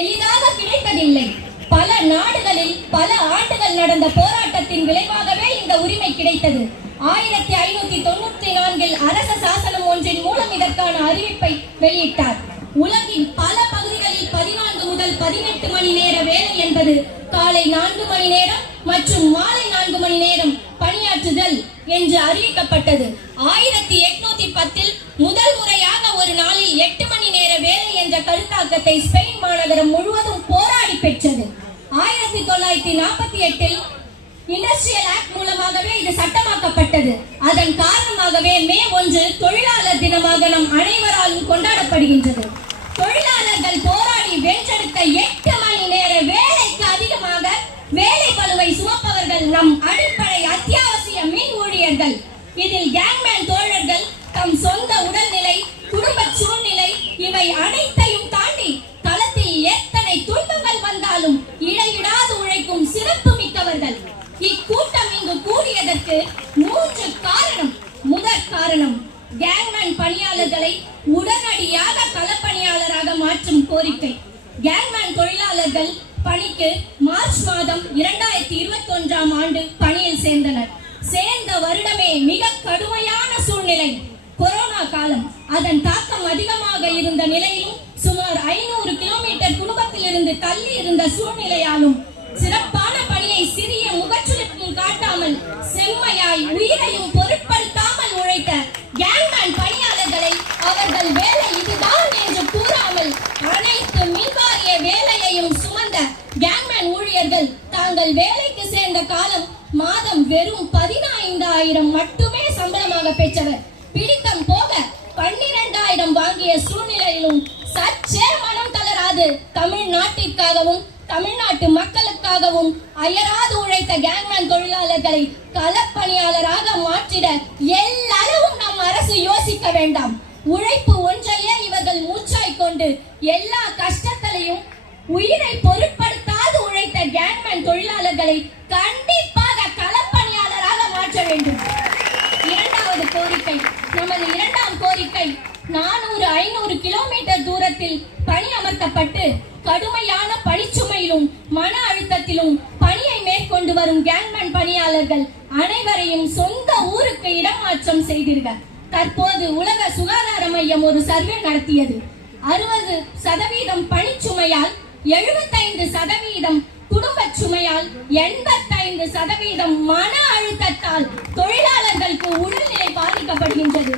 எளிதாக கிடைத்ததில்லை. பல நாடுகளில் பல ஆண்டுகள் நடந்த போராட்டத்தின் விளைவாகவே இந்த உரிமை கிடைத்தது. 1594 அரச சாசனம் ஒன்றின் மூலம் இதற்கான அறிவிப்பை வெளியிட்டார். உலகின் பல பகுதிகளில் 14 முதல் 18 மணி நேர வேலை என்பது காலை 4 மணி நேரம் மற்றும் மாலை 4 மணி நேரம் பணியாற்றுதல் என்று அறிவிக்கப்பட்டது. 1810 முதல் முறையாக ஒரு நாளில் 8 மணி நேர வேலை என்ற கருத்தாக்கத்தை ஸ்பெயின் மாநகரம் முழுவதும் போராடி பெற்றது. 1948 இண்டஸ்ட்ரியல் ஆக்ட் மூலமாகவே இது சட்டமாக்கப்பட்டது. அதன் காரணமாகவே மே 1 தொழிலாளர் தினமாக நம் அனைவராலும் கொண்டாடப்படுகின்றது. தொழிலாளர்கள் போராடி வென்றெடுத்த 8 மணி நேர வேலைக்கு அதிகமாக வேலை பளுவை சுமப்பவர்கள் நம் அடிப்படை அத்தியாவசிய மின் ஊழியர்கள். இதில் கேங்மேன் தோழர்கள் தம் சொந்த உடல்நிலை, குடும்ப சூழ்நிலை இவை அனைத்தையும் தாண்டி களத்தில் எத்தனை துன்பங்கள் வந்தாலும் இடைவிடாது உழைக்கும் சிறப்பு மிக்கவர்கள். இக்கூட்டம் இங்கு கூடியதற்கு 3 காரணம். முதற் காரணம், கேங்மேன் பணியாளர்களை உடனடியாக களப்பணியாளராக மாற்றும் கோரிக்கை. கேங்மேன் தொழிலாளர்கள் பணிக்கு மார்ச் மாதம் 2021ஆம் ஆண்டு பணியில் சேர்ந்தனர். சேர்ந்த வருடமே மிக கடுமையான சூழ்நிலை கொரோனா காலம். அதன் தாக்கம் அதிகமாக இருந்த நிலையிலும் சுமார் 500 கிலோமீட்டர் குடும்பத்திலிருந்து தள்ளி இருந்த சூழ்நிலையாலும் சிறப்பான பணியை சிறிய முகச்சுளிப்பும் காட்டாமல் செம்மையாய் உயிரையும் பொருட்படுத்தாமல் உழைத்த கேங்மேன் பணியாளர்களை அவர்கள் வேலை இதுதான் என்று கூறாமல் அனைத்து மின்வாரிய வேலையையும் சுமந்த கேங்மேன் ஊழியர்கள் தாங்கள் வேலைக்கு சேர்ந்த காலம் மாதம் வெறும் 15,000 மட்டுமே சம்பளமாக பெற்றவர். பிடித்தம் போக 12,000 வாங்கிய சூழ்நிலையிலும் சற்றே மனம் தளராது தமிழ்நாட்டிற்காகவும் தமிழ்நாட்டு மக்களுக்காகவும் அயராது உழைத்த கேங்மேன் தொழிலாளர்களை களப்பணியாளராக மாற்றிட எல்லளவும் நம் அரசு யோசிக்க வேண்டாம். உழைப்பு ஒன்றையே இவர்கள் மூச்சாய் கொண்டு எல்லா கஷ்டத்திலையும் உயிரை பொருட்படுத்தாது உழைத்த கேங்மேன் தொழிலாளர்களை கண்டிப்பாக களப்பணியாளராக மாற்ற வேண்டும். இரண்டாவது கோரிக்கை, நமது இரண்டாம் கோரிக்கை, 400-500 கிலோமீட்டர் தூரத்தில் பணி அமர்த்தப்பட்டு கடுமையான பணிச்சுமையிலும் மன அழுத்தத்திலும் பணியை மேற்கொண்டு வரும் கேங்மேன் பணியாளர்கள் அனைவரையும் சொந்த ஊருக்கு இடமாற்றம் செய்தீர்கள். தற்போது உலக சுகாதார மையம் ஒரு சர்வே நடத்தியது. 60% பணிச்சுமையால், 75% குடும்ப சுமையால், 85% மன அழுத்தத்தால் தொழிலாளர்களுக்கு உடல்நிலை பாதிக்கப்படுகின்றது.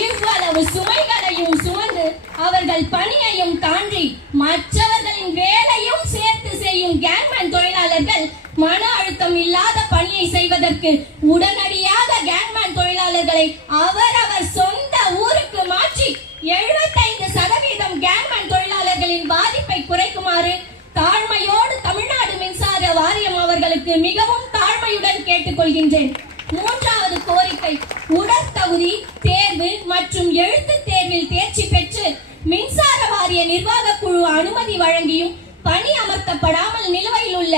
இவ்வளவு சுமைகளையும் சுமந்து அவர்கள் பணியையும் தாண்டி மற்றவர்களின் வேலையும் சேர்த்து செய்யும் கேங்மேன் தொழிலாளர்கள் மன அழுத்தம் இல்லாத பணியை செய்வதற்கு உடனடியாக கேங்மேன் தொழிலாளர்களை அவரவர் சொந்த ஊருக்கு மாற்றி 75% கேங்மேன் தொழிலாளர்களின் பாதிப்பை குறைக்குமாறு தாழ்மையோடு தமிழ்நாடு மின்சார வாரியம் அவர்களுக்கு மிகவும் தாழ்மையுடன் கேட்டுக்கொள்கின்றேன். மூன்றாவது கோரிக்கை, உடற்தகுதி தேர்வு மற்றும் எழுத்து தேர்வில் தேர்ச்சி பெற்று மின்சார வாரிய நிர்வாக குழு அனுமதி வழங்கியும் பணி அமர்த்தப்படாமல் நிலுவையில் உள்ள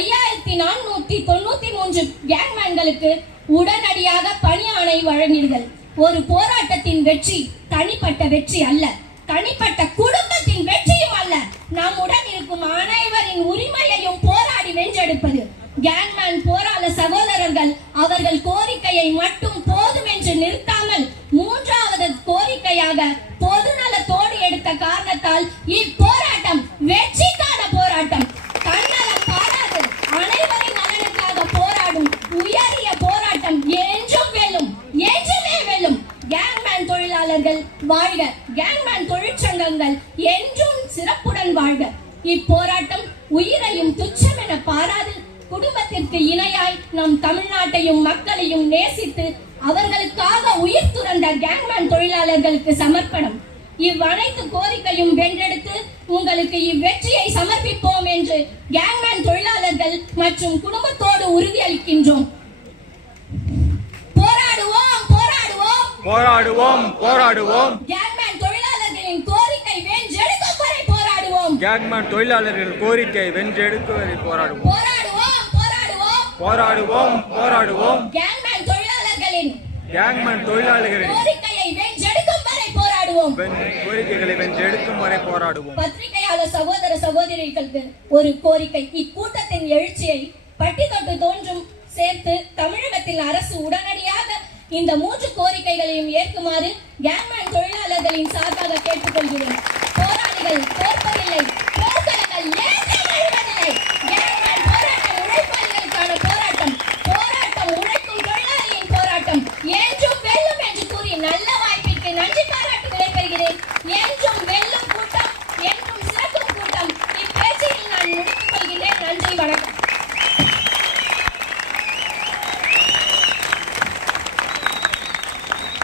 5493 கேங்மேன்களுக்கு உடனடியாக பணி ஆணை வழங்கிடுங்கள். ஒரு போராட்டத்தின் வெற்றி தனிப்பட்ட வெற்றி அல்ல, தனிப்பட்ட குடும்பத்தின் வெற்றியும் அல்ல, நம்முடன் இருக்கும் அனைவரின் உரிமையையும் போராடி வென்றெடுப்பது. கேங்மேன் போராள சகோதரர்கள் அவர்கள் கோரிக்கையை மட்டும் போதும் என்று நிறுத்தாமல் மூன்றாவது கோரிக்கையாக பொதுநலத்தோடு எடுத்த காரணத்தால் இப்போராட்டம் வெற்றிக்கான போராட்டம். தன்னலம் பாராது அனைவரின் நலனுக்காக போராடும் உயரிய போராட்டம் என்றும் வெல்லும், என்றுமே வெல்லும். கேங்மேன் தொழிலாளர்கள் வாழ்க, கேங்மேன் தொழிற்சங்கங்கள் என்றும் சிறப்புடன் வாழ்க. இப்போராட்டம் உயிரையும் துச்சம் என பாராது குடும்பத்திற்கு இணையாய் நம் தமிழ்நாட்டையும் மக்களையும் நேசித்து அவர்களுக்காக உயிர் துறந்த கேங்மேன் தொழிலாளர்களுக்கு சமர்ப்பணம். இவ்வனைத்து கோரிக்கையும் வென்றெடுத்து உங்களுக்கு இவ்வெற்றியை சமர்ப்பிப்போம் என்று கேங்மேன் தொழிலாளர்கள் மற்றும் குடும்பத்தோடு உறுதியளிக்கின்றோம். போராடுவோம், போராடுவோம், போராடுவோம், போராடுவோம். கேங்மேன் தொழிலாளர்களின் கோரிக்கை வென்றெடுக்கும் வரை போராடுவோம். கேங்மேன் தொழிலாளர்கள் கோரிக்கை வென்றெடுக்கும் வரை போராடுவோம். போராடுவோம், போராடுவோம், போராடுவோம், போராடுவோம். கேங்மேன் தொழிலாளர்களின் கோரிக்கையை வென்றெடுக்கும் வரை போராடுவோம். போராடுவோம். கோரிக்கைகளை வென்றெடுக்கும் வரை போராடுவோம். பத்திரிகையாளர் சகோதர சகோதரிகளுக்கு ஒரு கோரிக்கை. இக்கூட்டத்தின் எழுச்சியை பட்டி தொட்டு தோன்றும் சேர்த்து தமிழகத்தில் அரசு உடனடியாக இந்த 3 கோரிக்கைகளையும் ஏற்குமாறு கேங்மேன் தொழிலாளர்களின் சார்பாக கேட்டுக்கொள்கிறேன். போராளிகள் தோற்பதில்லை.